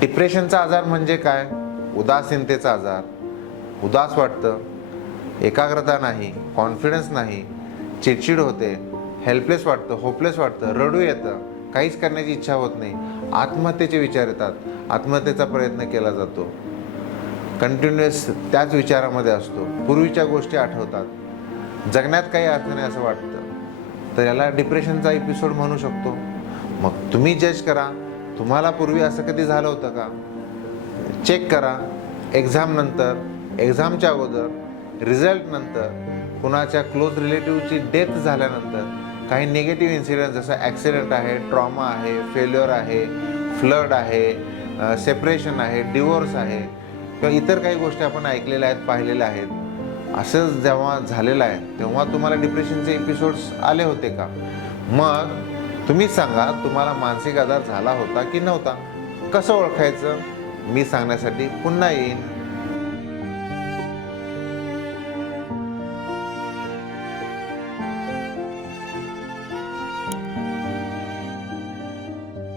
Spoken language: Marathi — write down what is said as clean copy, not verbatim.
डिप्रेशनचा आजार म्हणजे काय? उदासीनतेचा आजार. उदास वाटतं, एकाग्रता नाही, कॉन्फिडन्स नाही, चिडचिड होते, हेल्पलेस वाटतं, होपलेस वाटतं, रडू येतं, काहीच करण्याची इच्छा होत नाही, आत्महत्येचे विचार येतात, आत्महत्येचा प्रयत्न केला जातो, कंटिन्युअस त्याच विचारामध्ये असतो, पूर्वीच्या गोष्टी आठवतात, जगण्यात काही अर्थ नाही असं वाटतं. तर याला डिप्रेशनचा एपिसोड म्हणू शकतो. मग तुम्ही जज करा, तुम्हाला पूर्वी असं कधी झालं होतं का? चेक करा. एक्झाम नंतर, एक्झामच्या अगोदर, रिझल्ट नंतर, कुणाच्या क्लोज रिलेटिव्हची डेथ झाल्यानंतर, काही निगेटिव्ह इन्सिडेंट जसं ॲक्सिडेंट आहे, ट्रॉमा आहे, फेल्युअर आहे, फ्लड आहे, सेपरेशन आहे, डिवोर्स आहे किंवा इतर काही गोष्टी आपण ऐकलेल्या आहेत, पाहिलेल्या आहेत. असं जेव्हा झालेलं आहे तेव्हा तुम्हाला डिप्रेशनचे एपिसोड्स आले होते का? मग तुम्हीच सांगा, तुम्हाला मानसिक आजार झाला होता की नव्हता? कसं ओळखायचं? मी सांगण्यासाठी पुन्हा येईन.